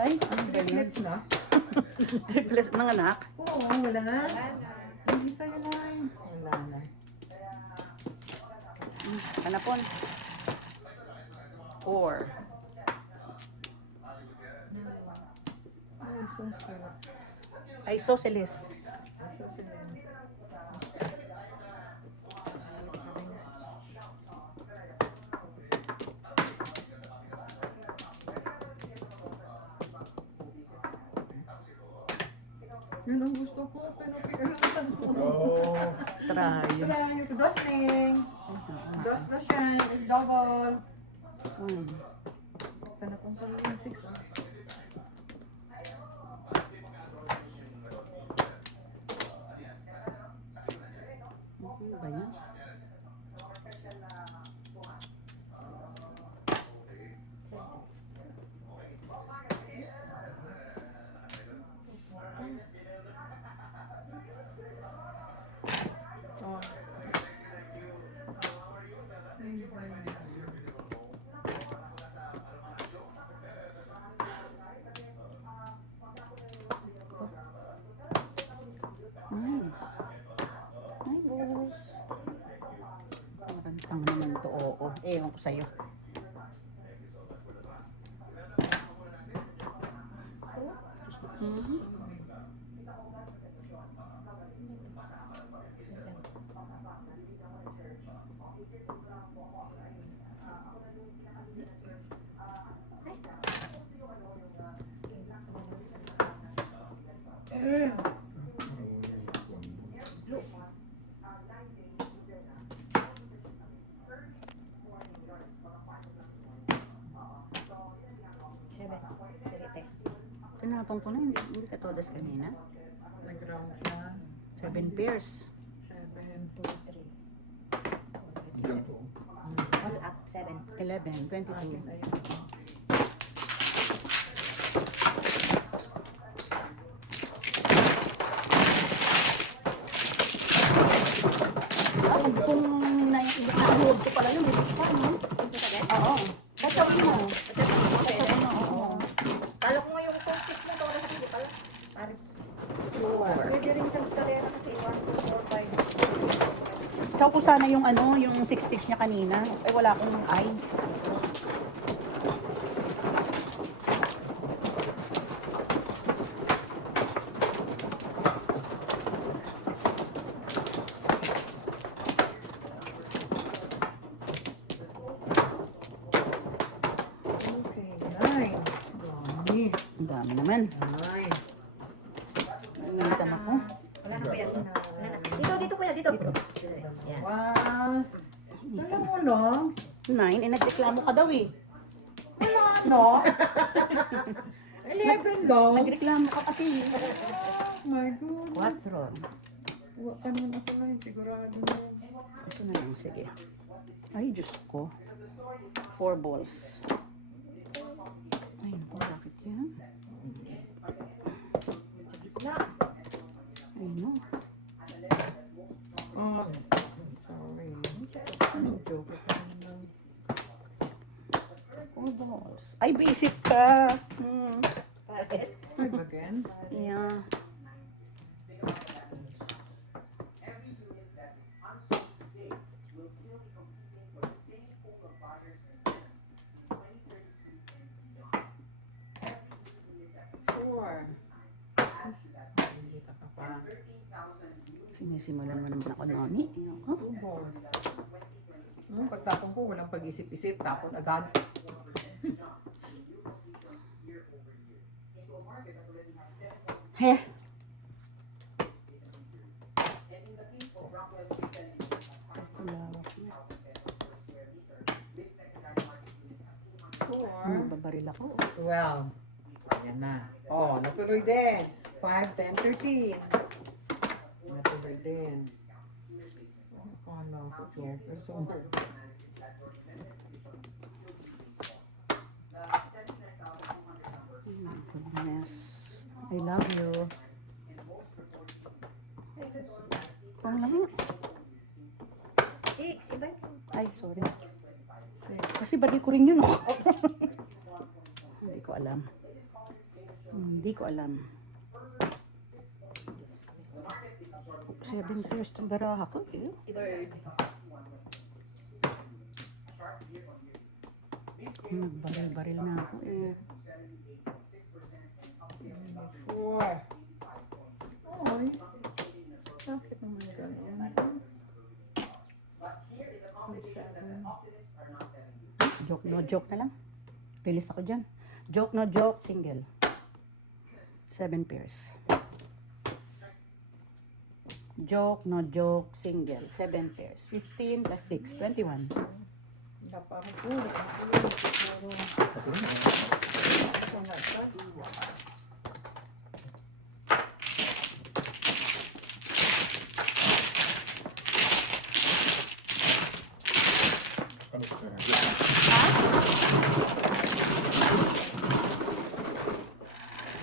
Ay, ano ba yun? Triplets na? Triplets ng anak? Oo, wala na. Ang isa yun ay. Wala na. Hanapon. 4. Ay, so sarap. Isosceles. So sila. Yun ang gusto ko. Pinapigalitan ko. Try. Try yung dusting. Dust na siya. It's double. Panapang sa yung 6. Ano ba yun? Oh. Ay, boss. Marantang naman to, oo. Ewan ko sa'yo. Mhm. Tinapon ko na, hindi ka todas kanina. Nag-round siya. 7 pairs. 7, All up, 7. 11, 22. Akin ay Kung naihuwag ko pala yung bilis pa, no? Oo. Ba't mo? Kala ko nga yung phone fix mo, tawag na pala. Paris. Pwede rin siyang skalera kasi 1, 2, 4, 5. Tsaka po sana yung ano, yung 6 sticks niya kanina. Ay, wala akong eye. okay. 9. Dami. Ang dami naman. 9. Nangitam ako. Wala na kuya. Wala na. Dito kuya, dito. Yan. Wow. Alam mo lang. 9, eh, nagreklamo ka daw eh. Wala, no? 11 daw. Nagreklamo ka kasi. Oh my goodness. 4. Huwag ka naman ako na yun. Sigurado na yun. Ito na lang, sige. Ay, Diyos ko. 4 balls. Ay, naku, bakit yan? Na. Ay, no. Oh, sorry. Joke ka naman. 4 balls. Ay, basic ka. Bakit? Five again? Yeah. Four. Dito ka pa. Sinisimulan mo naman ako, Noni. Huh? 2 balls. Pagtapon ko, walang pag-isip-isip. Tapon agad. Heh. Babaril ako. 12. Ayan na. Oh, natuloy din. 5, 10, 13. Natuloy din. Akala ko, joker. So, Oh my goodness. I love you. Ang lamig. 6. Iba yun. Ay, sorry. 6. Kasi bali ko rin yun. Oh. Hindi ko alam. Hindi ko alam. 7 pairs ng baraha ko. Eh. Bird. Nagbaril-baril na ako. Eh. 4. Oy. Bakit naman ganyan? 7. Joke no joke na lang. Pilis ako dyan. Joke no joke, single. 7 pairs. Joke no joke, single. 7 pairs. 15 plus 6, 21. Dapat ako puro. Siguro. Ito na ito. Ano sa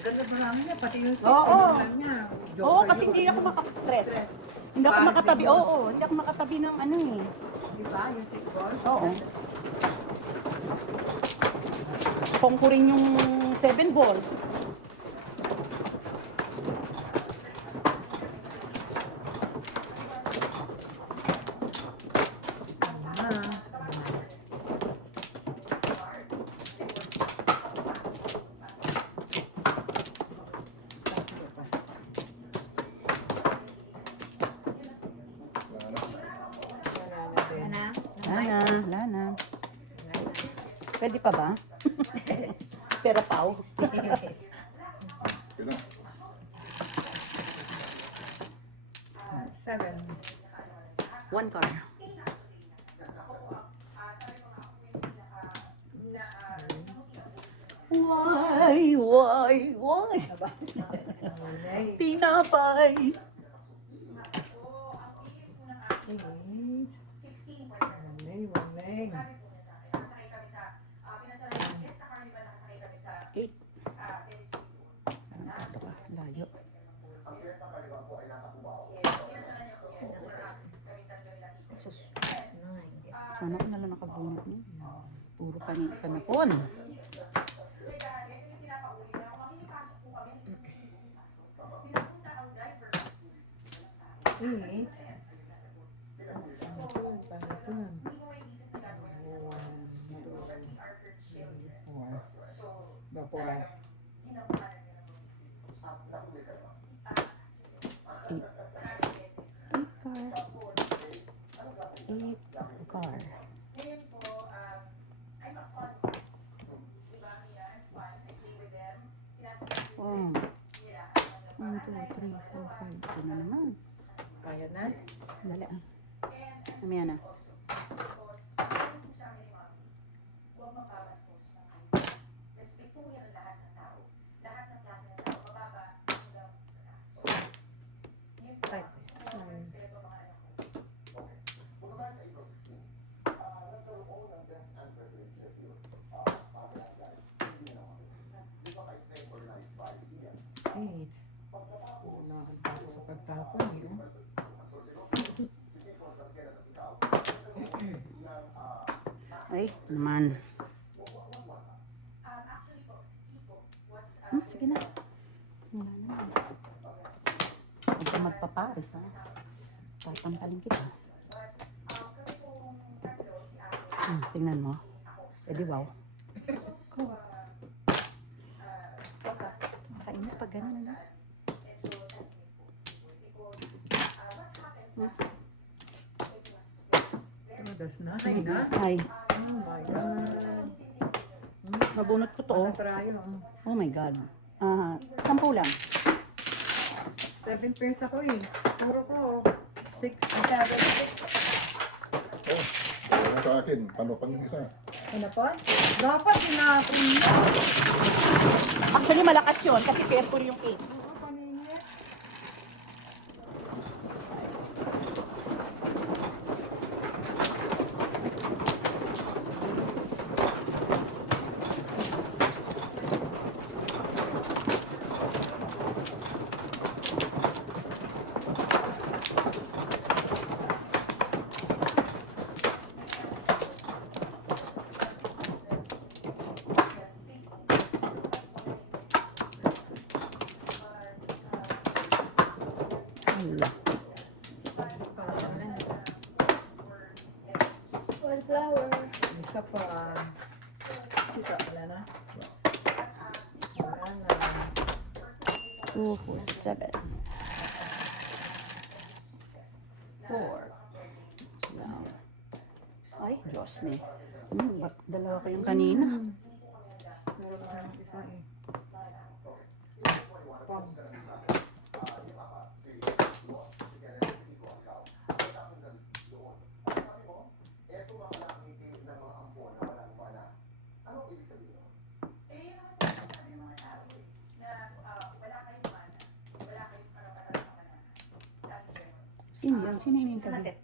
Ganda pa namin niya, pati yung 6 Oo. niya. Oo, kasi hindi ako makapress. Hindi ako makatabi. Oo, hindi ako makatabi ng ano eh. Di ba? Yung 6 balls? Oo. Kung ko rin yung 7 balls. Ano? Lana, Lana. Pwede pa ba? Pero pau. Kailan? 7. 1 car. Why? Tinapay. 8. Walay. 8. Anong kato ka? Layo. Sus. 9. Sana ko nalang nakabunot mo. Puro panipon. Eight. Bapoy. 8 car. Oh. 1, 2, 3, 4, 5. Ito na naman. Kaya na? Dali ah. Mamaya na. Eight. Unahan pa ako sa pagtapon eh. Ay, naman. Sige na. Wala na. Huwag ka magpapares, ha? Tatampalin kita. Tingnan mo. Eh, di wow. Nakainis pag ganun, ano? Das na. Ay na. Ay, Oh my God. nabunot ko to, oh. Tayo. Oh my God. 10 lang. 7 pairs ako eh. Puro ko. 6, 7, 6. Oh, wala sa akin. Panopan yung isa. Ano po? Dapat pinapin mo. Actually, malakas yun kasi purple yung 8. Oo, paningit. isa pa. Sika, wala na. Wala na. 2, 4, 7. 4. Now. Ay, Diyos me. Dalawa kayong kanina. Meron na ng isa eh. Pam. Sino yan? Sino yung Si interview? Matet.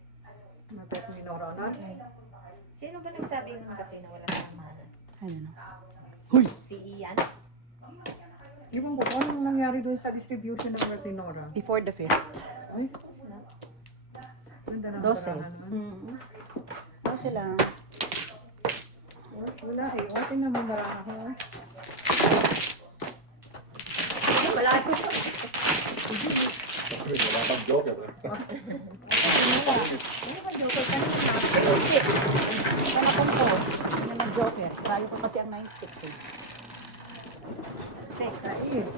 Matet Minora na. Sino ba nagsabi nun kasi na wala sa mana? Ayun. Si Ian? Ibang ko, anong nangyari doon sa distribution ng Minora? Before the 5th. Ay, Sino? ganda ng 12. parahan nun. 12 lang. Wala eh. Okay naman daraan ako. Wala ko. Wait, wala pang joker. Ano ba joker? Kanina na. Wala pang to. Yan ang joker. Tayo pa kasi ang 9 sticks eh. 6. Sais.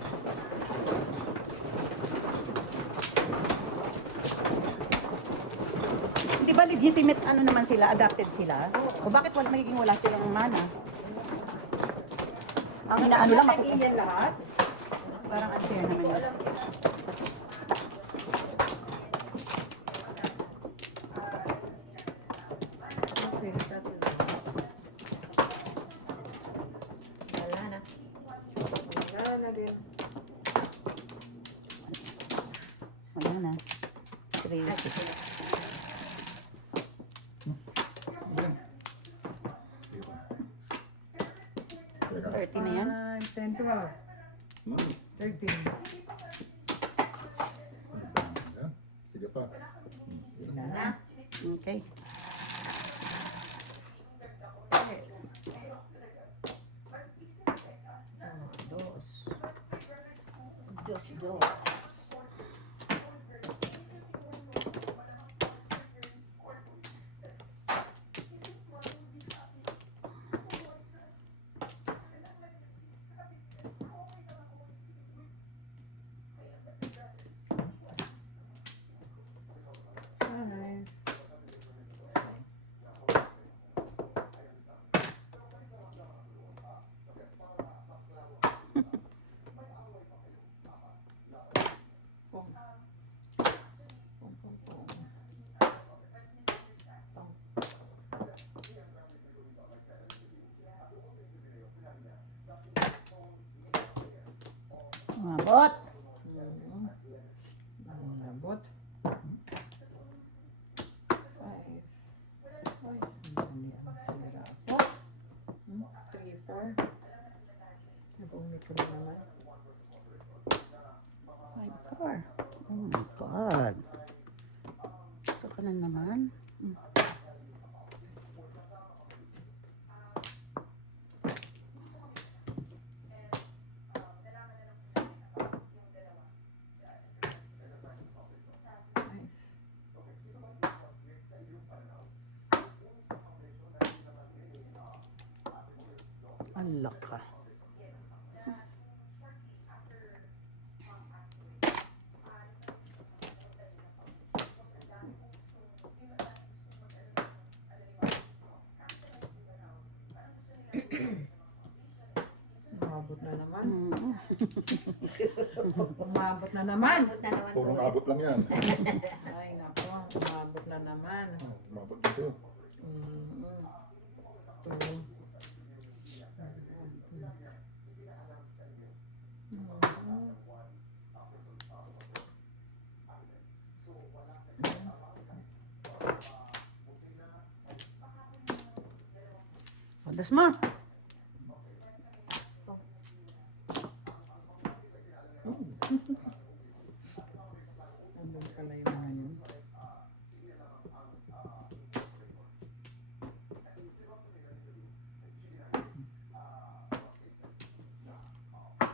Di ba legitimate ano naman sila? Adapted sila? O bakit magiging wala silang mana? Ang inaano lang ako. Iyan lahat? Parang unfair naman yun. Okay, that's Wala na. wala na din. Wala na. 3. Teka. 30 na yan. 10, 12. 13. Yan. Sige pa. Wala Na. Okay. Dos, dos. Alright. Umabot. Abot. 3, 4. Nagong mikro naman. 5 car. Oh my God. Ito ka na naman. Ala ka. Umabot na naman. Mm. Umabot na naman. Abot na naman. Purong ulit. abot lang yan. Ay, nako. Umabot na naman. Umabot dito. Two. Padas mo. Andun pala yung mga yun.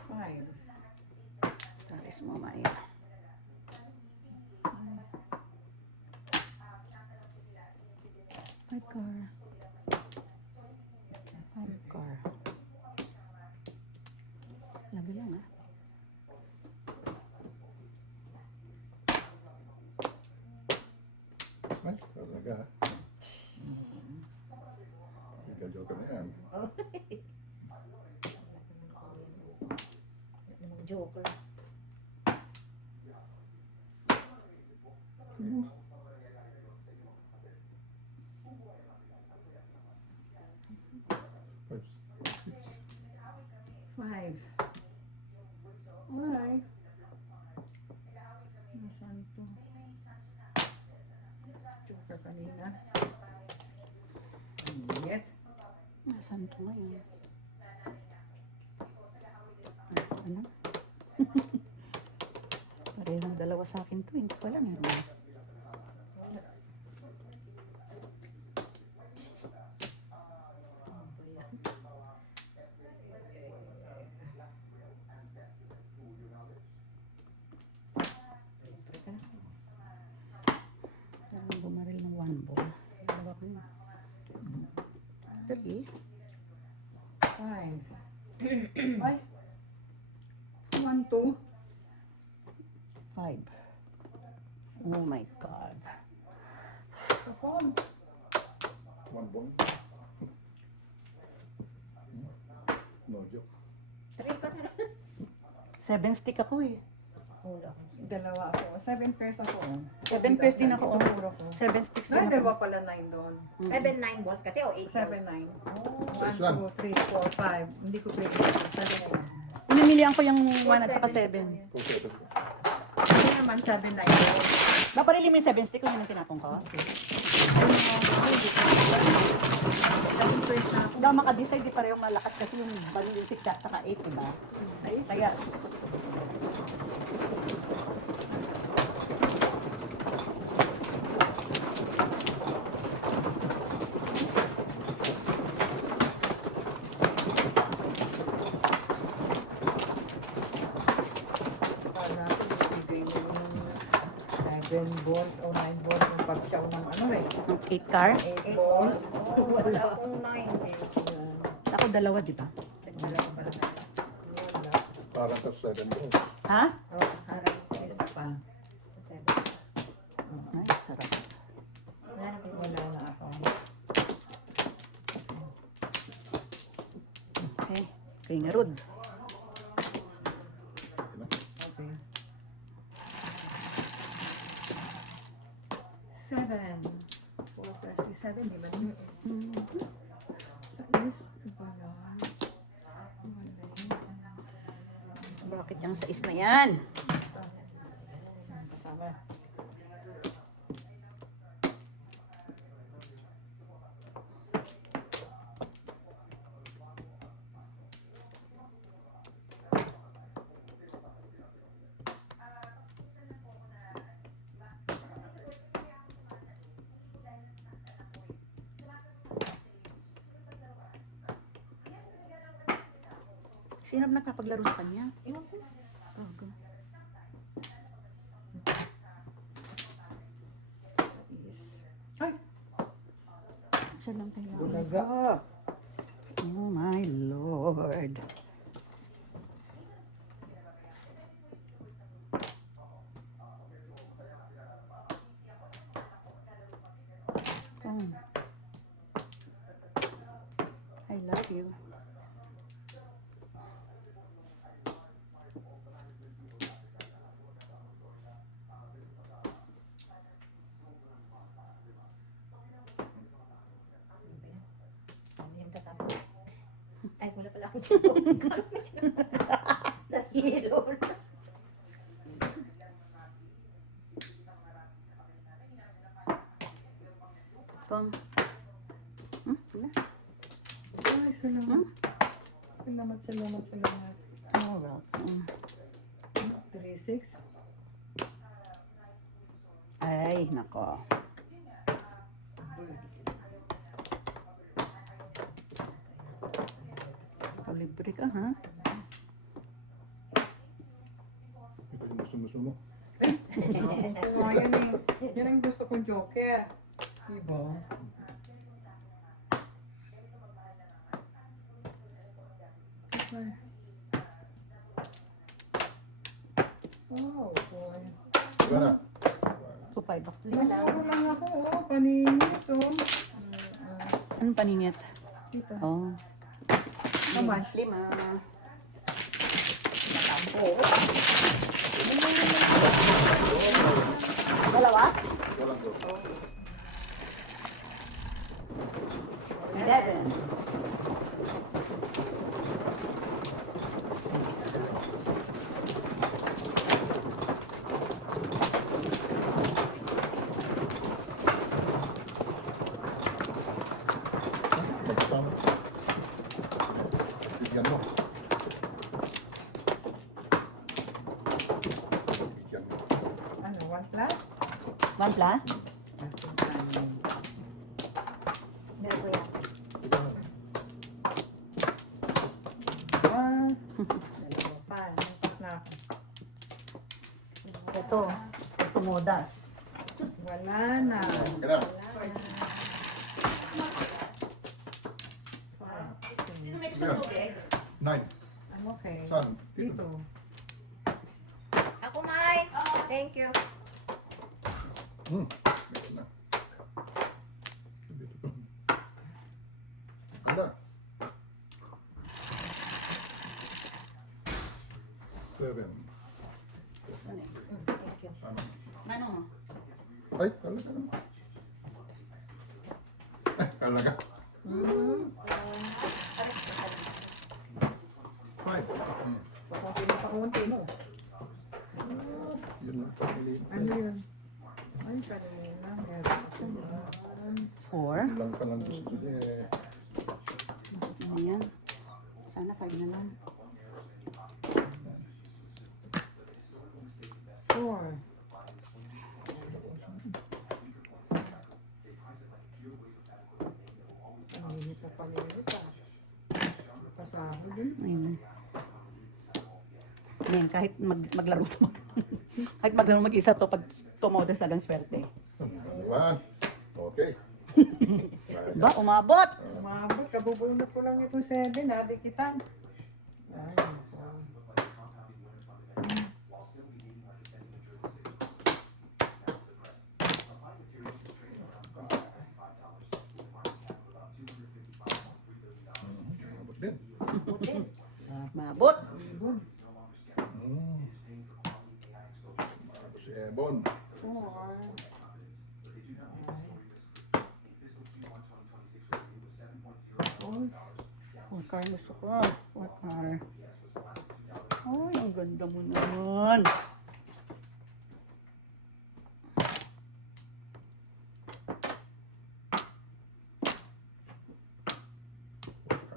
Five. Talis mo, Maya. Five car. Sabi lang ah. Ay, talaga. Sige, joker na yan. Namang joker. Five, six. 5. Ay. Nasaan to? Joker kanina. Init. Nasaan to ngayon? Ano? Parehong dalawa sa akin to. Hindi ko alam eh. Parang bumaril ng one ball. Ano ba ko yun? 3. 5. Ay. 1, 2. 5. Oh my God. Kapon. One ball. No joke. 3 pa na. 7 stick ako eh. Hula. Dalawa ako. 7 pairs ako. 7 pairs din ako. Ito puro ko. 7 sticks Ay, din ako. dalawa pala 9 doon. 7-9 balls kati o 8 balls? 7, 9. Six 1, lang. 2, 3, 4, 5. Hindi ko pwede. 7 na lang. Pinamilihan ko yung 1 at saka 7. Full seven po. Hindi naman 7, 9 doon. Naparili mo yung 7 stick kung yun ang tinatong ko. Hindi ako makadecide, di parehong malakas kasi yung bali yung 6 at saka 8, diba? Ayos. Kaya, Kala ko, bibigay mo yung 7 balls o 9 balls yung pag-chow ng ano eh. ang 8 car. 8 balls. Wala akong 9 eh. Ako dalawa, di ba? Nagdala ko pala. Wala. Parang sa seven po. Ha? Oh, harap. Isa pa. Sa 7. Ay, sarap. Wala na kayo. Wala na ako. Okay. Kaya nga, Rod. Okay. 7. 4 plus 3, 7, di ba? Sa is, wala. Bakit yung 6 na yan? Kasama. Sino ba nagkapaglaro sa kanya? Ewan ko. Oh, go. Is. Ay! Siya lang kailangan. Bulaga! Oh my Lord. Come. I love you. Ano yung tatapos? Ay, wala pala akong joke. Nahilo na. Come. Wala. Ay, salamat. Salamat, salamat, salamat. Oh, welcome. 3, 6. Ay, nako. Libre ka, ha? Ito yung gusto mo. Oo, yan eh. Yan ang gusto kong joker. Diba? Ay. Iba na. 2.5 ako. Nagkakaroon lang ako, paninit, Anong paninit? Dito. Oh. How much? 5. Dalawa? Walang go. 11. Magkasama. Bigyan mo. Bigyan mo. Ano, 1 plus? 1 plus? Hindi ko yan. Bigyan mo. 1. Dalawa pa. Nagpas na ako. Ito. Tumudas. Wala na. Okay na. Nine. I'm okay. Saan? Dito. Ako, Mike. Thank you. Meron na. Dito ko. Ganda. 7. Thank you. Ano? Ano? Ay, talaga naman. Ay, talaga. 5. Pakunti mo. Yun lang. Maliit. Ano yun? Ay, kanina. Meron. 4. Yun lang palang gusto niya eh. Ayan. Sana 5 na lang. 4. Paninit na paninit ah. Pasahod din. Ayun. Ayan, kahit maglaro to. Kahit maglaro mag-isa to, pag tumodas na lang swerte. Naman. Okay. Ba, umabot! Umabot, kabubunot ko lang itong 7, nadikitan. Ay, Abot din. Buti. Mabot! good. Ako si Ebon. 4. Four car gusto ko. 4 car. Ay, ang ganda mo naman.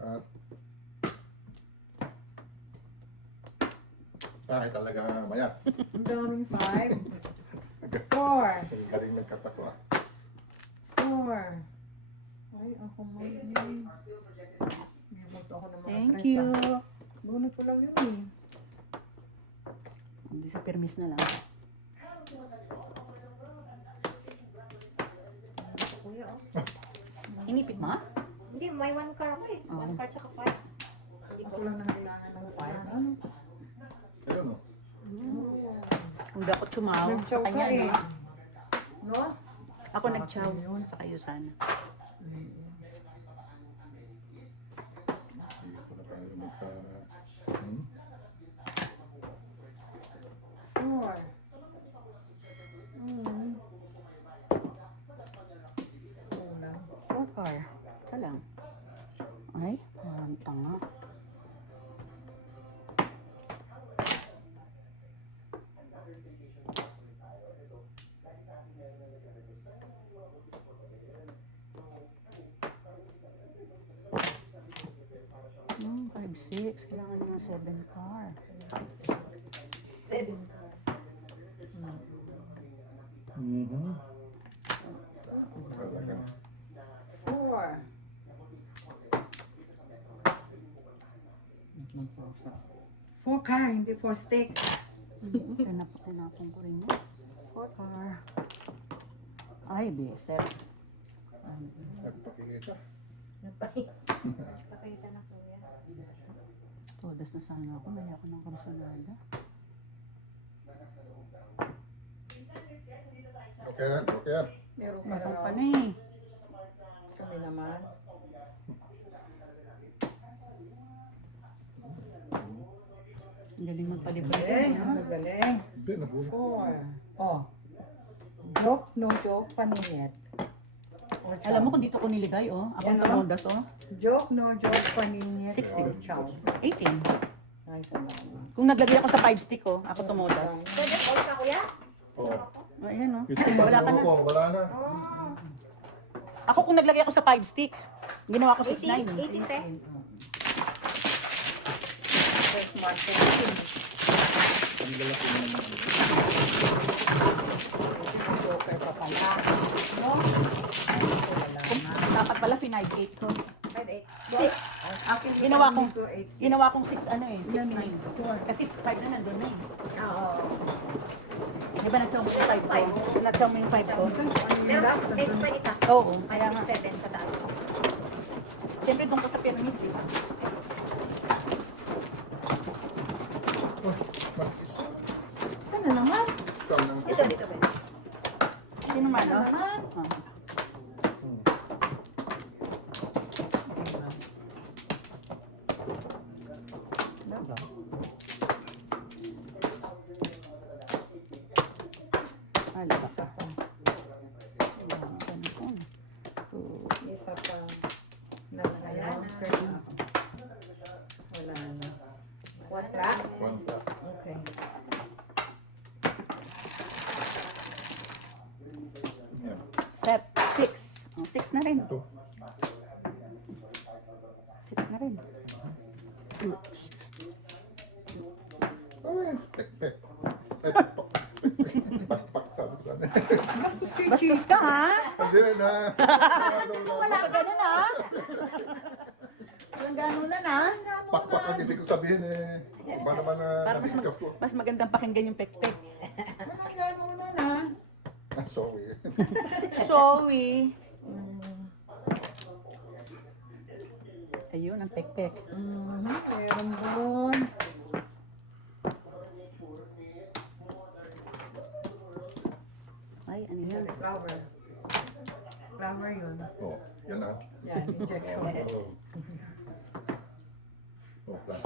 At ay talaga maya. Ang daming 5. 4. Ang galing nagkatako ah. 4. Ay, ako mo. Bibot ako ng mga Thank press, you. ah. Bunot ko lang yun eh. Hindi sa permis na lang. Kuya, oh. Inipit mo? Hindi, may 1 car ako eh. 1 car tsaka 5. Hindi ko Ako lang nang kailangan ng 5. Ano? Ayun oh. Hindi ako tumaw sa Nag-chow ka kanya. eh. No? No? Ako nag-chow sa kayo sana. Hindi ko na tayo magka... 4. Kulang. 4 car. Isa lang. Ay, parang tanga. Hmm, 5, 6. Kailangan ng 7 car. 7 car. Talaga. 4. 4 car, hindi 4 stick. Tinapon ko rin yun. 4 car. Ay, B7. Nagpakita. Pakita na kuya. Todas na sana ako. Naya ako ng karusonada. Joker, Joker. Meron ka Meron pa na. na eh. Kami naman. Ang galing magpalibay. Galing, magaling. Hindi, nabulok. 4. Oh. Joke, no joke, paninit. Or Alam mo chow. kung dito ko niligay, oh. Ako Yan, ang oh. tumodas, oh. Joke, no joke, paninit. 16. Or chow. 18. Ay, salamat. Kung naglagay ako sa 5 stick, oh. Ako tumodas. Pwede all ka kuya? Oo. Oh, ayan, oh. Ito, Wala ka na. ko, wala na. Oh, Ako kung naglagay ako sa 5 stick, ginawa ko 6-9. 18, eh. 18 te. First mark, 17. Ang lalaki naman ng ano. Joker pa pala. No? Kung dapat pala, 5-8 ko. 5-8. Stick. Akin, Ginawa kong- ko 8 stick. Ginawa kong 6, ano eh, 6-9. Kasi 5 na nandun na eh. Oo. Di ba na-chow mo yung 5 ko? Na-chow mo yung 5 ko? Pero 8 pa isa. Oo, kaya 5, nga. 6, 7 sa taas. Siyempre doon ko sa pyramid, di ba? Oh, Marquis. Saan na naman? Ikaw nang Dito, dito ba? Sino man, no? Naman? Oh. Ay, labas Isa ako. pa. Ganun. Two. Isa pa. Na, Wala ayun, na. turn na. Wala na. Wala? one plus. Okay. Yan. 6. Oh, 6 na rin. Ito. 6 na rin. Ay, pek-pek. Ay, pak. Pak-pak, sabi ko na. Bastos si Bastos ka, ha? Kasi na. Wala ka ganun, ha? Walang ganun na, ha? Pak-pak ang ibig ko sabihin eh. Iba naman na Parang nabigas ko. mas magandang pakinggan yung pek-pek. Malagyan mo na na. Ah, sorry. Sorry. Ayun, ang pek-pek. Meron doon. Ay, ano Yan, yun? flower. Flower yun. Oh, yan ah. Yan, injection. Oh. Oh, plus.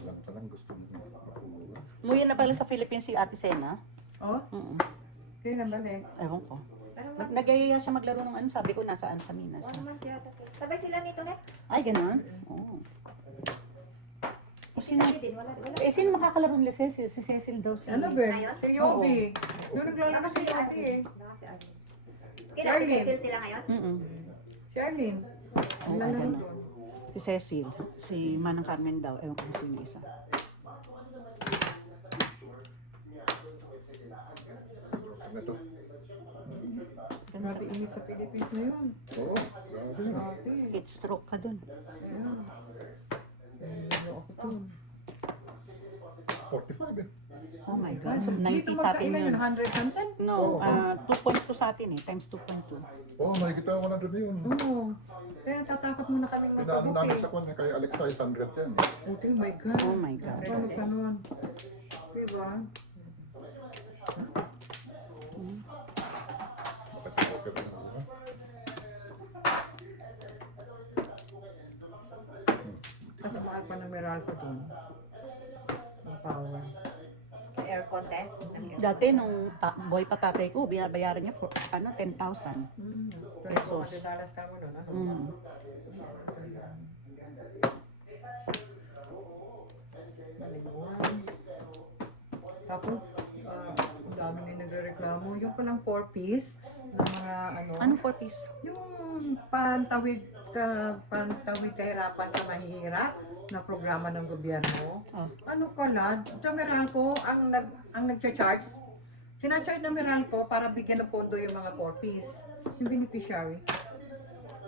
Lang palang gusto mo makuha. Umuwi na pala sa Philippines si Ate Sena. Oh, Mm. kaya naman eh. Ewan ko. Ano man? Nagayaya siya maglaro ng ano, sabi ko nasaan kami. Ano Nasa. man siya kasi. Sabay sila nito ne? Ay, ganun? Oo. Si Daddy din, wala. Eh, sino makakalaro nila Cecil? Si Cecil daw si... Ano ba? Ngayon? Si Yobi. Doon naglalaro Baka si si Yobi Arvin. eh. Baka si Arvin. Kailan si Arvin. Cecil sila ngayon? Mm-mm. Si Arlene. Oo, Naglalaro ganun. doon. Si Cecil. Si Manang Carmen daw. Ewan ko kung sino isa. Ano to? Grabe init sa Philippines na yun. Oo, grabe yun. Grabe. Heat stroke ka dun. Ayan. Ano ako to? 45 eh. Oh my God. So, Dito 90 sa atin magkailan yun. yun? 100 something? No, Oo. 2.2 sa atin eh. Times 2.2. Oo, nakikita ko na doon yun. Oo. Kaya tatakot muna kaming Pinaano namin magpabuki. sa kwan, kay Alexa 100 yan. Buti, oh my God. Oh my God. Paano pa nun? Diba? Bakit ka na ha? Kasi mahal pa ng Meralco doon. Ang power. Air content. Dati nung boy pa tatay ko, binabayaran niya for 10,000. $2,200 ka mo doon. Ano? Mm. Balibuan. Tapos, ang dami din nagre-reklamo. Yung palang 4-piece ng mga ano. Anong 4-piece? Yung pantawid kahirapan sa mahihirap na programa ng gobyerno. Oh. Ano pala, sa Meralco, ang nagcha-charge, sinacharge ng Meralco para bigyan ng pondo yung mga 4-piece, yung beneficiary.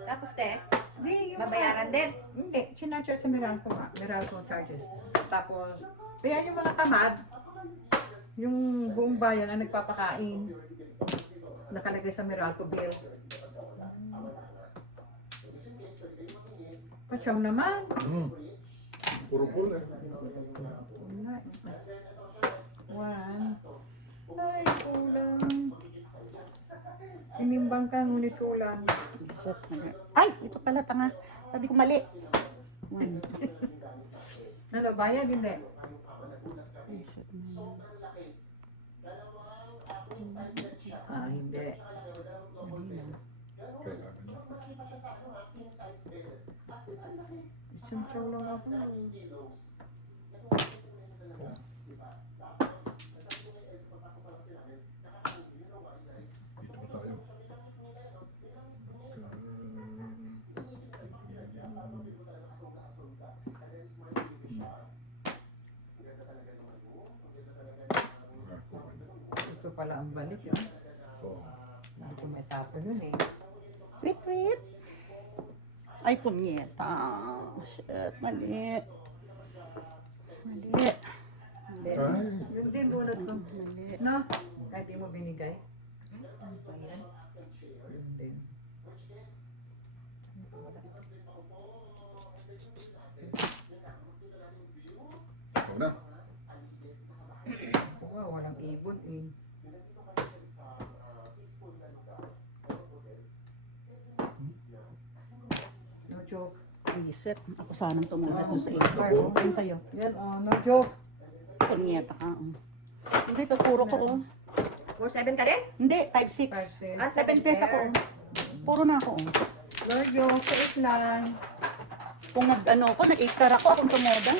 Tapos te, Hindi, yung babayaran din. Hindi, sinacharge sa Meralco nga, Meralco charges. Tapos, kaya yung mga tamad, yung buong bayan ang nagpapakain, nakalagay sa Meralco bill. Pasyam naman. Puro bull eh. Wala. 1. Ay, kulang. Inimbang ka, ngunit kulang. Reset na. Ay, ito pala, tanga. Sabi ko mali. 1. Ano, bayad? Hindi. Reset na. Hindi. Mali na. Kailangan niya. Isang chow lang ako. Dito ba tayo? Gusto pala ang balik yun. Oo. Hindi ko may tapo yun eh. Wait, wait. Ay, punyeta. Shit, mali. Mali. Mali. Ay, Yun din bunot ko. Mali. No? Kahit di mo binigay. Ano ba yan? Yun din. huwag na. Oo nga, walang ibon eh. No joke. Reset. Ako sanang tumulas mo sa iyo. Ayun sa'yo. Yan oh, no joke. Punyeta ka. Hindi, tuturo ko. 4-7 ka din? Hindi, 5-6. 5 Ah, 7 pairs ako. Puro na ako. Lord Joke, sais lang. Kung nag-ano ko, nag-8 ako, akong tumoda.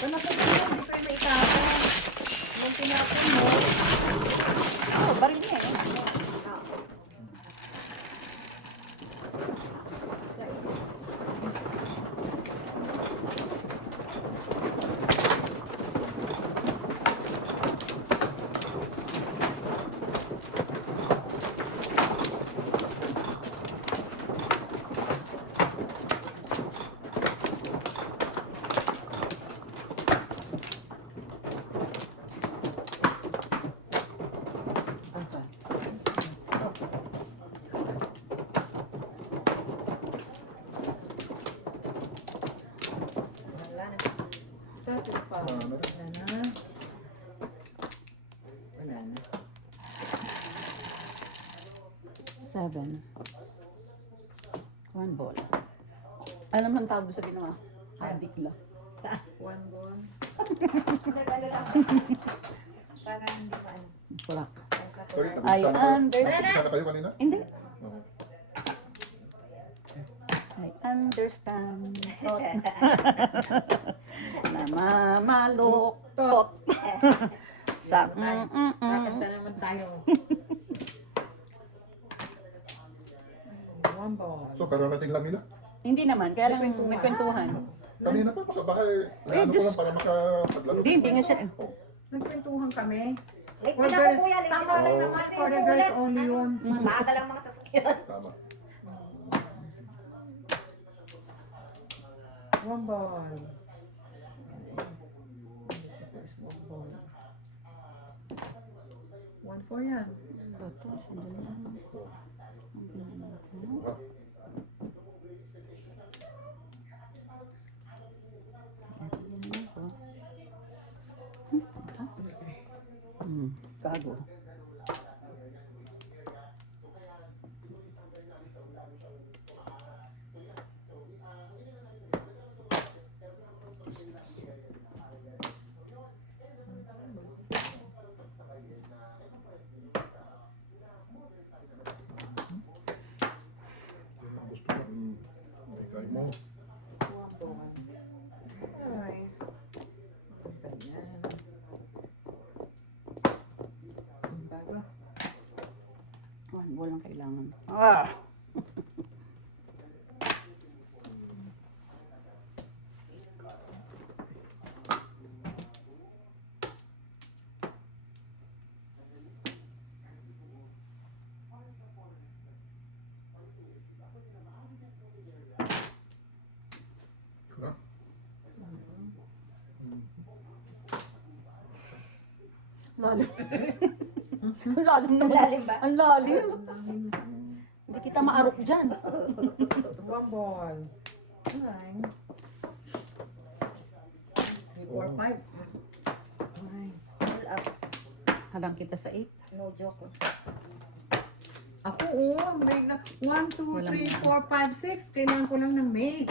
Ano ko ba yan? Hindi ko yung maitapon. Yung tinapon mo. Oh, baril niya eh. Wala na. Tapos pa. Ano na? Wala na. Wala na. 7. 1 ball. Alam mo ang tawag sa ginawa? Adik lang. One ball. Nag-alala ko. Para hindi pa ano. Kulak. Sorry, I nagkita na understand. kayo kanina? Hindi. Oo. I understand. Namamaluktot. Sa Bakit na naman tayo? One ball. So, kararating lang nila? Hindi naman, kaya lang may kwentuhan. Kanina pa, sa bahay. Ano ko Diyos. lang para makapaglaro. Hindi nga siya. Nagkwentuhan kami. Late For din ako girls, kuya. Late din tama ako. lang naman. Kasi For the yung girls ulit, only ano, yun. Maaga lang mga sasakyan. Tama. One ball. One for yan. Ha? Gago. Yun ang gusto ko. Bigay mo. One ball. Ay. Ganyan. Bago. 1 ball ang kailangan. Ah! Ha? Lalim. Ang lalim naman. Lalim ba? Ang lalim. Hindi kita maarok dyan. One ball. Nine. 4, 5. Ay, All up. halang kita sa 8. No joke. Ako, may 1, 2, 3, 4, 5, 6. Kailangan ko lang ng May.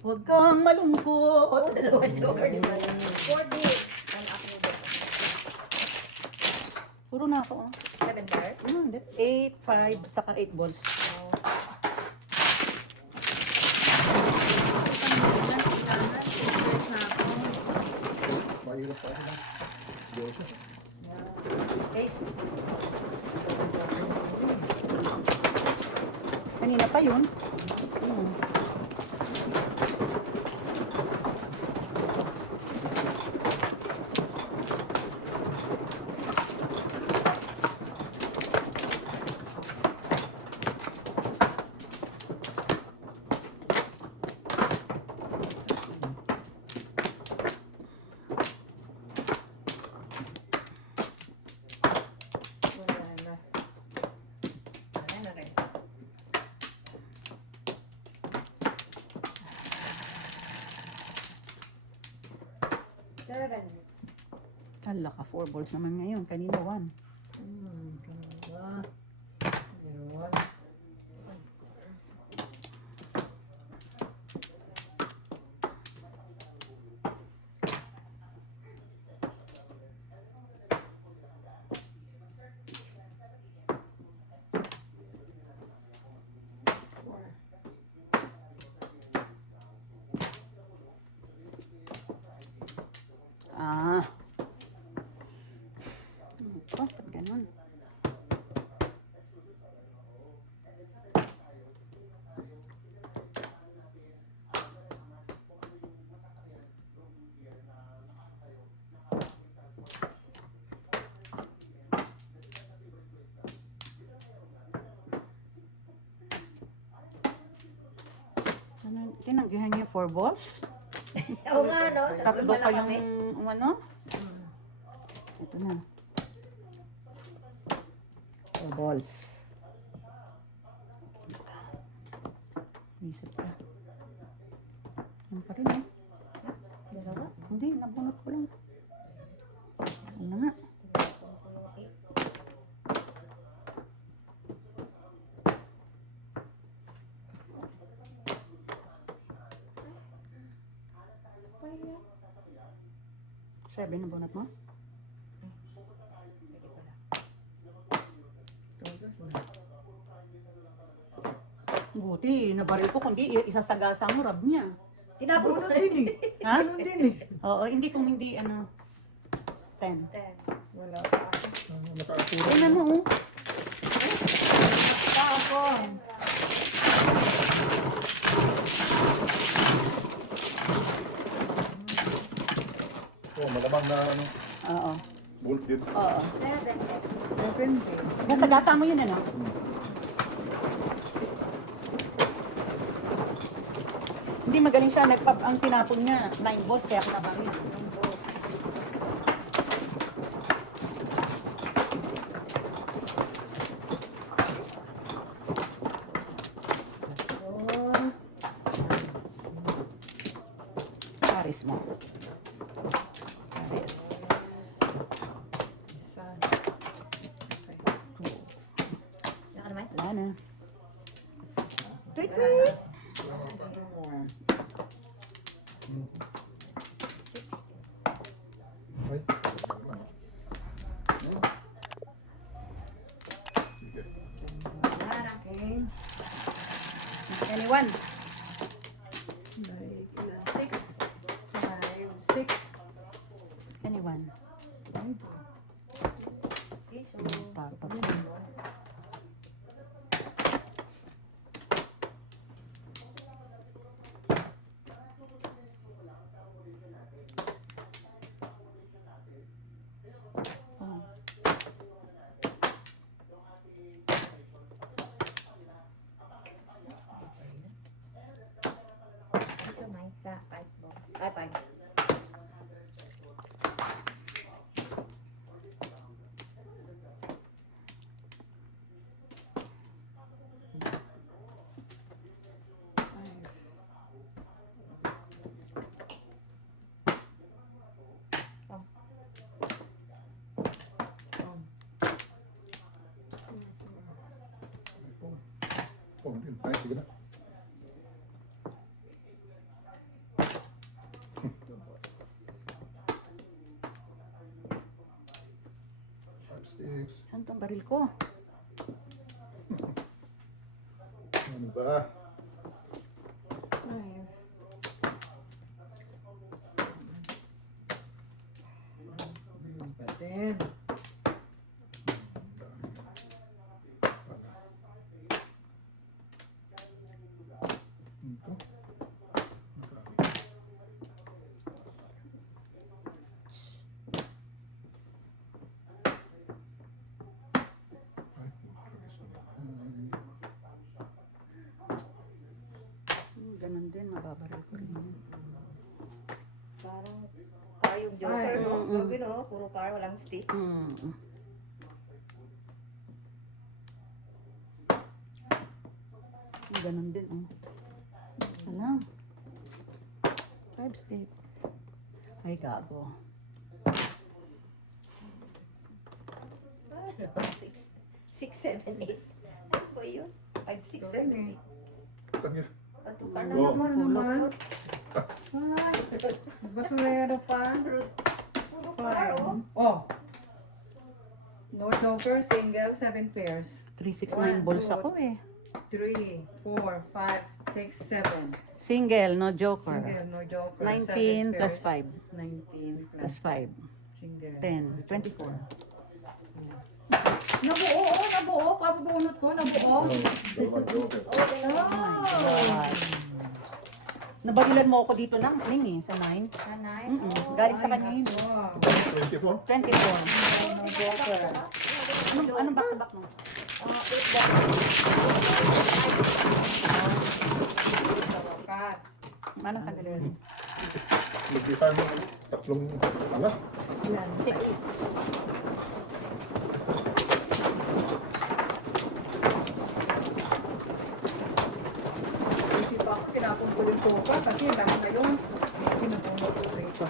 Huwag kang Oh, malungkot. dalawa joker di ba? 4 D. All up no joke. Puro na ako. 7 bars. 8, 5, saka 8 balls. Oh. Mahirap pa rin. Diyos. 8. Kanina pa yun. Wala na. Ano na rin? Seven. Hala ka, 4 balls naman ngayon. Kanina 1. Dalawa. Yun. Ah. Ito, ganun. Ano, tinanggihan niya 4 balls? Oo nga, no? Tatlo na kayong kami. ano? Ito na. 4 balls. Isip ka. Yan pa rin eh. Dalawa? Hindi, nabunot ko lang. Ano nga? Seven na bunot mo? Buti, nabaril ko kundi isasagasa mo rab niya. Tinapon ko Ganun na din eh. Ha? Ganun din eh. Oo, hindi kung hindi ano. 10. 10. Wala. Nakaaturo. Tingnan mo oh. Tapon. Oh, malamang na ano, Oo. bolt dito. Oo. 7. 7 din. Nasagasa mo yun ano? Hindi magaling siya. Ang tinapon niya, 9 balls kaya ako nabaril. Yun. Paris mo. Paris. Isa. Naka naman? Wala na. Tweet, tweet. Ay, sige. Okay. Anyone? 6. 5, 6. Anyone? Okay, so, Tapos. Oh. so may sa 5 ball. Ay, 5. phone din. Ay, sige na. Five, six. Saan tong baril ko? Ano ba? Five. Ten. Ito. Ay, Ganun din, mababaril ko rin yun. Parang car yung Joker, Ay, no? mm. Grabe, no? Puro car, walang stick. Ganun din, oh. Sana. 5 stick. Ay, gago. 6, 7, 8. Ano ba yun? 5, 6, 7, 8. Tangina. Patukar Oh. naman. Ano naman? Ay, basurero pa. Puro car, oh. Oh. No joker, single, 7 pairs. 369 balls ako eh. 3, 4, 5, 6, 7. Single, no joker. Single, no joker. 19 7 plus pairs. 5 19 plus 5. Single. 10, 24. Nabuo, oh, nabuo. Pabubunot ko, nabuo. Oh, dalawa joker. God. Nabarilan mo ako dito ng aning eh, sa 9. Nanay. Galing sa kanya yun. Wow. 24? 24. No joker. Anong back-to-back mo? 8 box. Sa wakas. Anong tagal? Mag-design mo tatlong, ala, Ilan? 6. Isip ako, tinapon ko yung coca kasi dahil na yun. Pinapunot ko rito.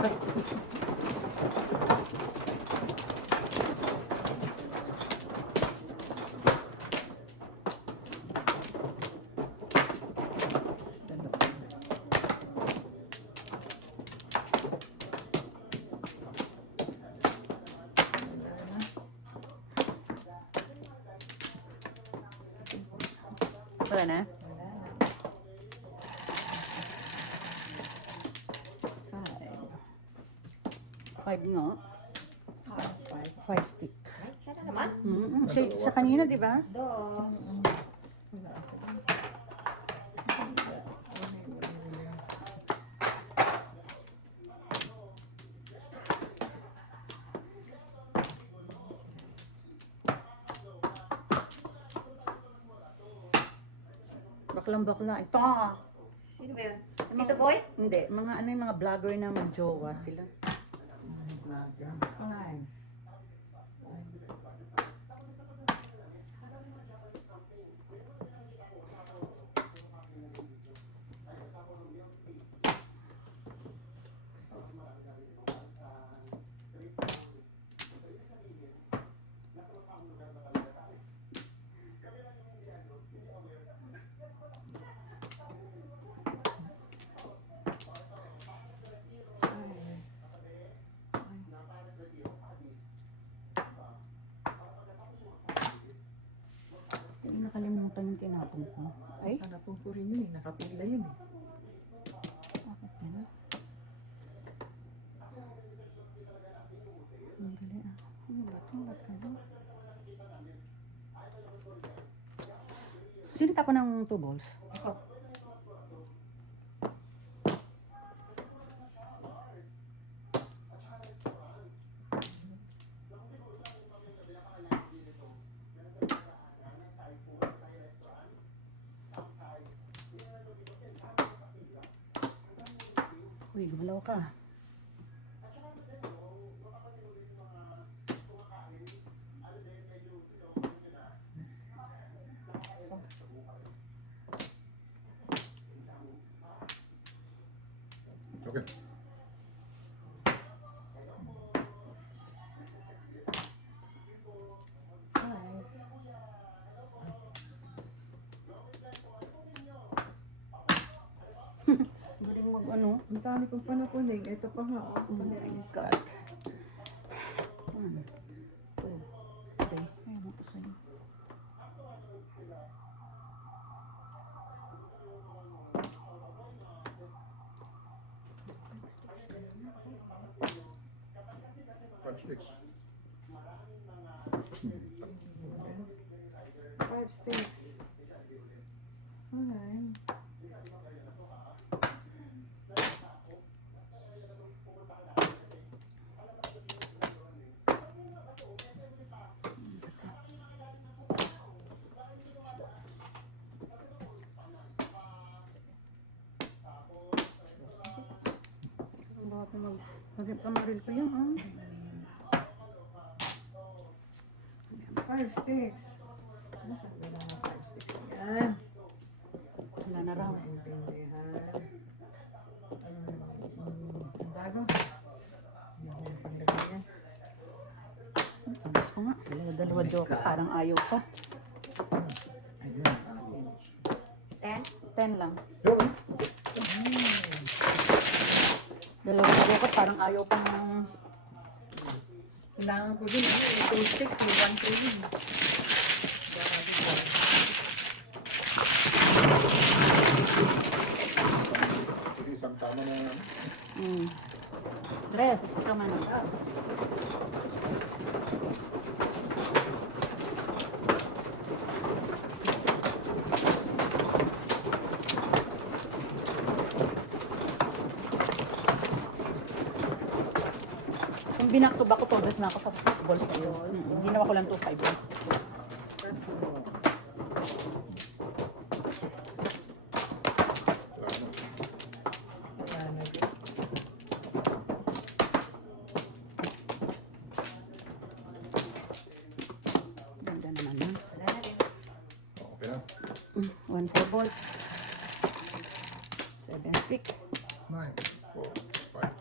Wala na? 5 nga. 5 stick. Ay, siya na naman. Sa kanina, di ba? Dos. Baklang-bakla. Ito! Sino ba yun? Tito Boy? Hindi, mga ano yung mga vlogger na mag-jowa sila. 5. Hindi nakalimutan yung tinapon ko. Ay, Hanapin ko rin yun eh. Nakapila yun eh. bakit yan? Ang gali ah. Ano ba ito? Ba't gano'n? Sinita ko ng 2 balls. Ako. Uy, gumalaw ka. okay. Galing mag ano. Ang dami kong panakunig. Ito pa nga. Oh my God. 1, 2, 3. Ay, mo sa'yo. Five sticks. 5 sticks. Alright. Ang bakit mag... Maging pamaril ko yun, ha? 5 sticks. Nasaan ba lang ang 5 sticks na yan? Wala na raw. Maintindihan. Ang bago. Yung panglagay yan. Tapos ko nga. Dalawa joke. Parang ayaw pa. Ayun. 10? 10 lang. Yun. Dalawa joke. Parang ayaw pang... Kailangan ko din. 2 sticks. 1 to yun. Isang tama na yan. Dress. Tama na. Kung binakto-back ko to, dress na ako sa 6 balls na yun. Ginawa ko lang 2-5. Ganda naman ha. Okay na. 1 4 balls. 7 stick. 9, 4, 5.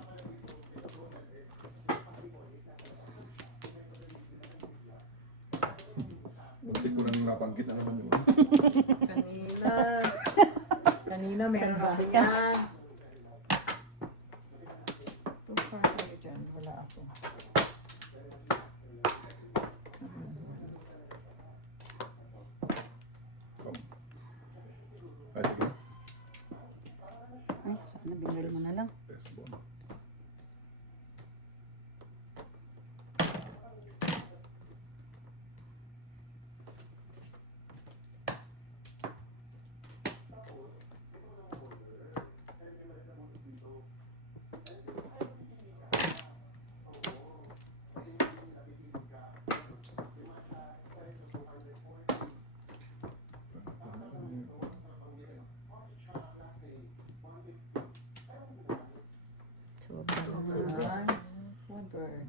Muntik ko nang nabanggit na naman yun. Kanina. Kanina meron Salba. ako yan. Too far tayo dyan. Wala ako. Ay, sige. Ay, sana binili mo na lang. Best bone. Sobra lang. Yan. One bird.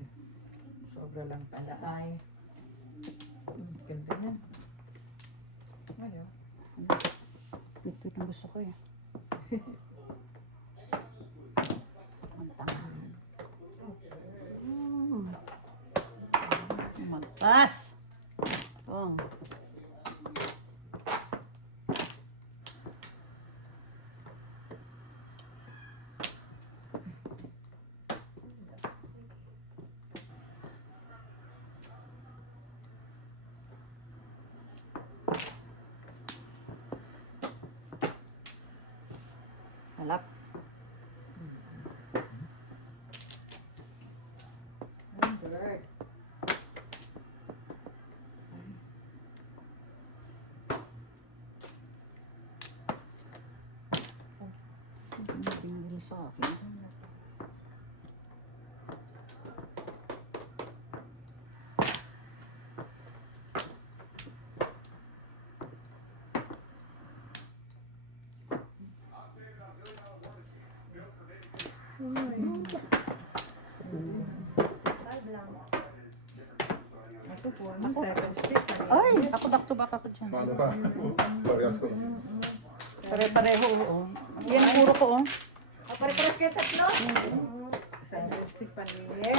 Sobra lang pala ay. Ganda yan. Ngayon. Wait, ang gusto ko eh. Ang tanga. Magpas! Oh. Halap. One bird. Hindi binili sa akin. Ito po, 7 stick. Ay! Ako back to back ako dyan. Paano ba? Parehas ko. Pare-pareho, oo. Yan ang puro ko, oh. Pare-pares kayo tatlo? 7 stick panili.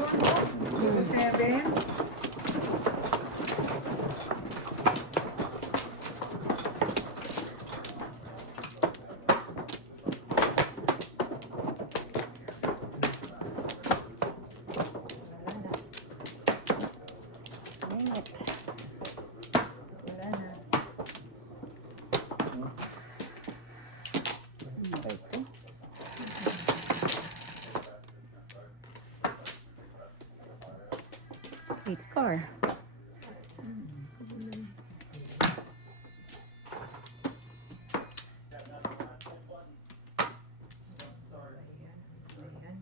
Yun, Vivo 7. Init. Wala na. Okay ito. Eight car. Ayan.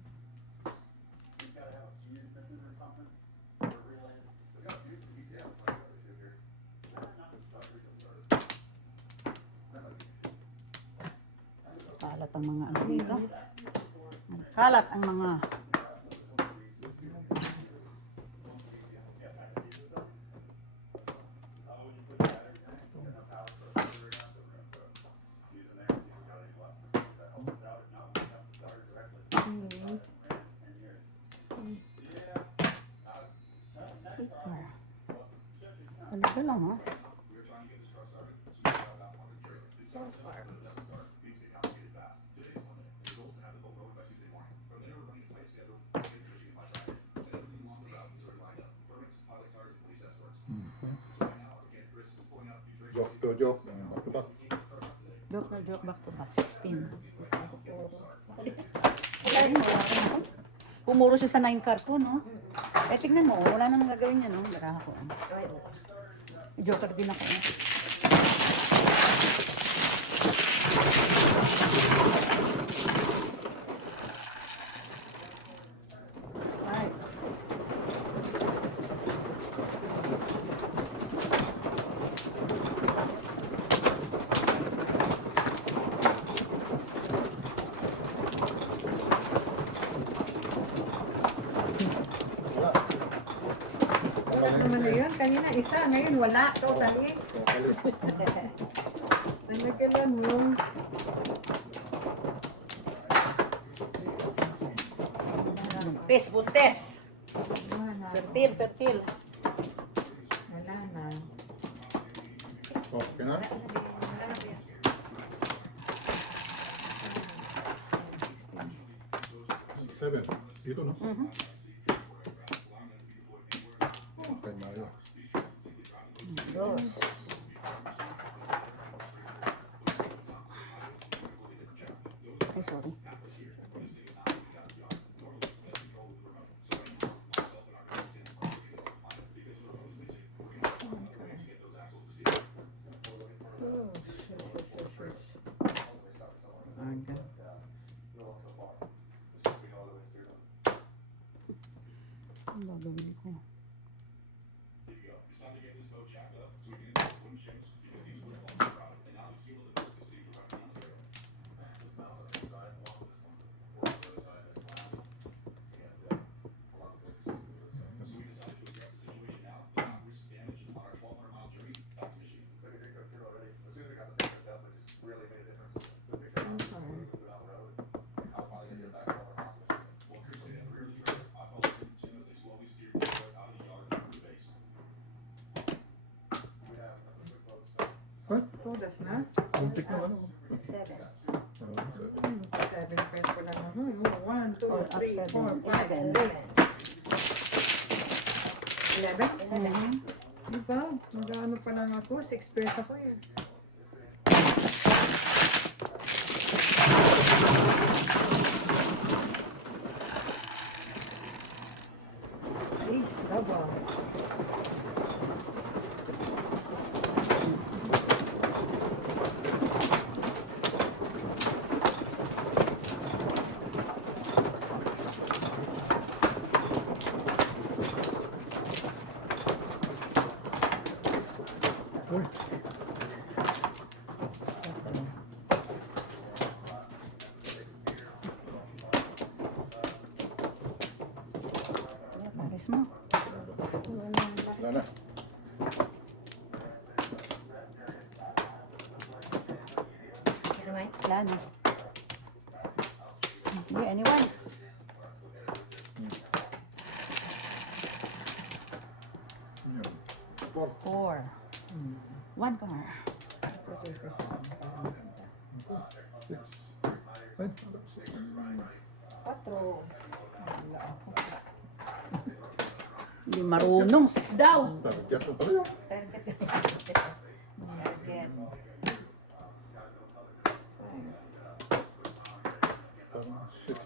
Kalat ang mga ano dito. Kalat ang mga eight car. Talaga lang ha. Joke to joke. Back to back. Joke na joke, back to back. 16. Pumuro siya sa 9 car po, no? Eh, tignan mo, wala namang gagawin niya, no? Lara ako. Ay, oo. Joker din ako. Eh. Right. Wala. Wala naman na yun. Kanina isa, ngayon wala. Totally. Totally. Nagkalan mo. Buntes, buntes. Wala na. Fertil, fertil. Wala na. Okay na? Seven. Dito, no? Okay, Mario. Dos. Ay, sorry. Aga. Ang gagawin ko. Todas na? Muntik na ano? 7. 7 pesos ko lang. 1, 2, 3, 4, 5, 6. 11? Diba? Mag-ano pa lang ako? 6 pesos ako eh. Is double. Uy. Paris mo. Wala na. Ano may? Wala na. Okay, anyone? 4. 4. 1 car. Purchase for 7. 6. Ay, 6. 4. Wala ako. Hindi marunong. 6 daw. Target mo pala yun. Target. Parang 6.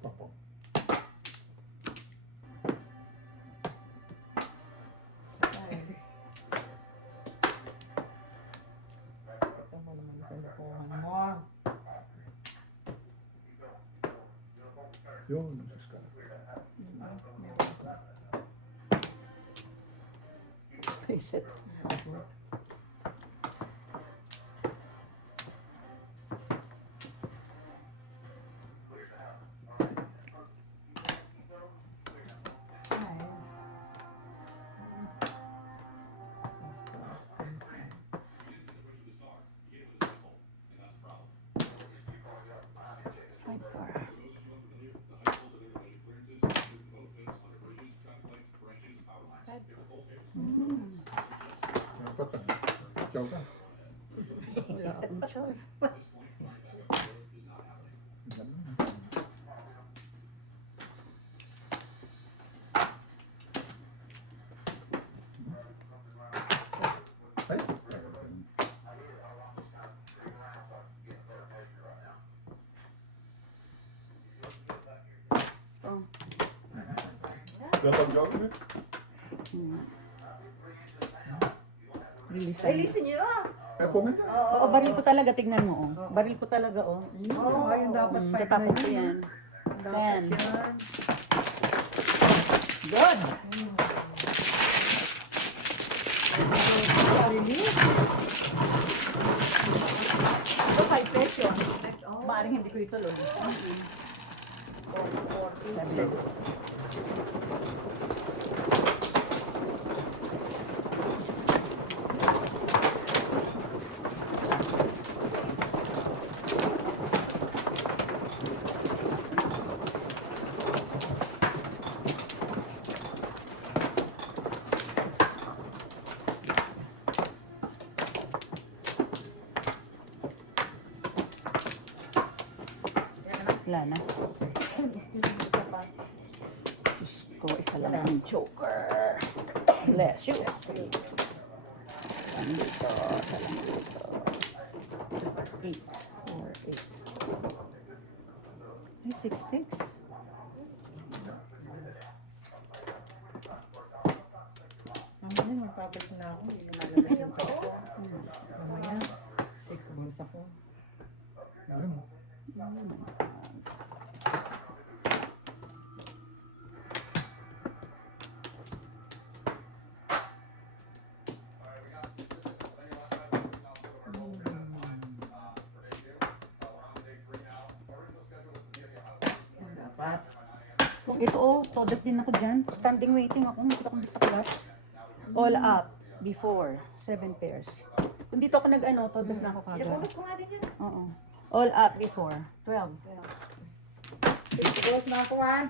Opo. Ito mo naman kalokohan mo. Yun, Diyos ka. Reset. Five car. Dapat ah. Ikaw ka. Wala akong choy. Ay. Oh. Dapat gawin eh. Release. Release niyo. Eh, pumunta. Oo, baril ko talaga. Tignan mo, oh. Baril ko talaga, oh. Oo, ayun dapat fight na Tatapos ko yun. yan. Dapat Yan. yan. Good. Release. So, 5 pesos. Oh, Maaring hindi ko ituloy. 40. Wala na. Diyos ko, isa lang ang joker. Bless you. Isa lang dito. Isa lang dito. 8. 4, 8. Ay, 6 sticks. Mamaya, magpapit na ako. Hindi lumalabas yung pera ko. Mamaya, 6 balls ako. Yun. Dapat. Kung ito, oh, todas din ako dyan. Standing waiting ako. Nakita ko sa flat. All up. Before. 7 pairs. Kung dito ako nag-ano, todas na ako kagad. Pinapulot ko nga din yan. Oo. All up before. 12. 6 balls na ako, ah.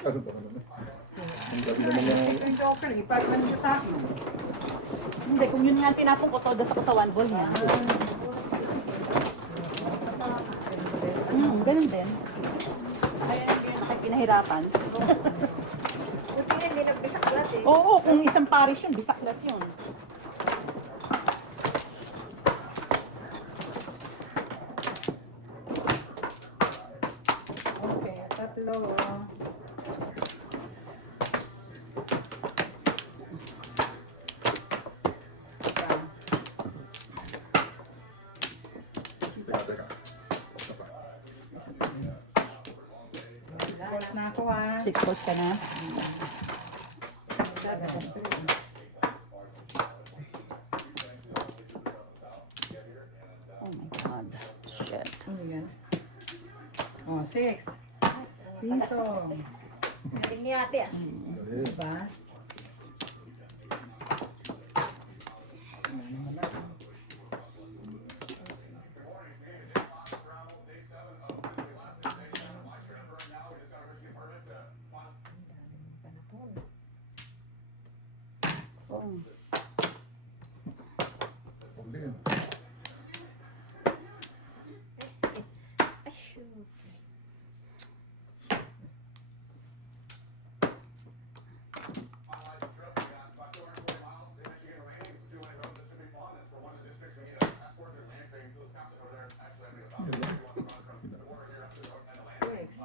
Ano ba naman? Ang gabi naman yung... 6 ang joker. Ipalit na niyo sa akin. Hindi, kung yun nga ang tinapon ko, todas ako sa 1 ball niya. Ganun din. Kaya yung nakipinahirapan. Buti nga hindi nagbisaklat eh. Oo, kung isang pares yun, bisaklat yun. Okay, tatlo. Teka, teka. Basta pa. 6 balls na ako, ah. 6 balls ka na. Oh my God. Shit. Ano yan? Oh, 6. Piso. Galing ni ate ah. Dali. Diba? Oo. Huwag din. Ay, shoot. Six.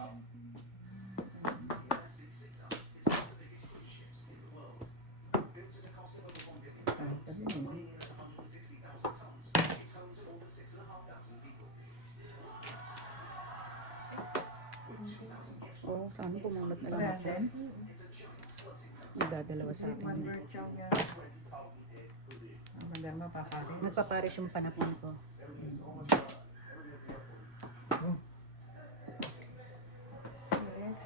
Oo, sana pumalat na lang Ayan ako. din. Nagdadalawa sa atin. One bird chow yan. Ang ganda mapaparis. Nagpapares yung panapon ko. Six.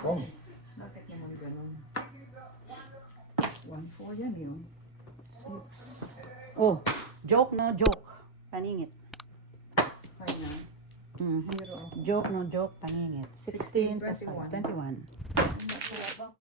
Kong. Bakit naman ganun? 1-4 yan yun. Oh, joke no joke. Paningit. 5 na. Mm. 0. Joke no joke, paningit. 16, 16, 21.